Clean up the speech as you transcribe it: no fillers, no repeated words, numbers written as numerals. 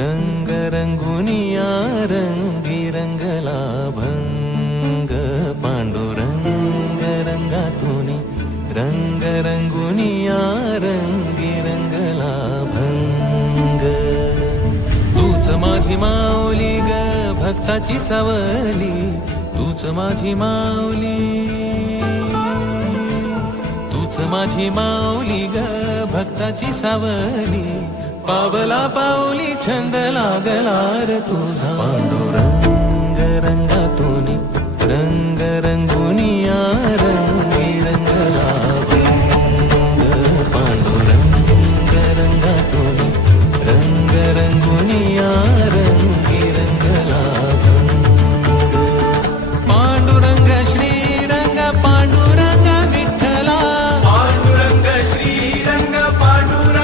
रंग रंगुनिया रंगी रंगला भंग पांडुरंग रंगातुनी रंग रंगुनिया रंगी रंगला भंग तूच माझी माऊली ग भक्ताची सावली तूच माझी माऊली तूच माझी माऊली ग भक्ताची सावली पावला पाऊली छंद लागला रे तुझा पांडुरंग रंगातुनी रंग रंगुनिया रंगी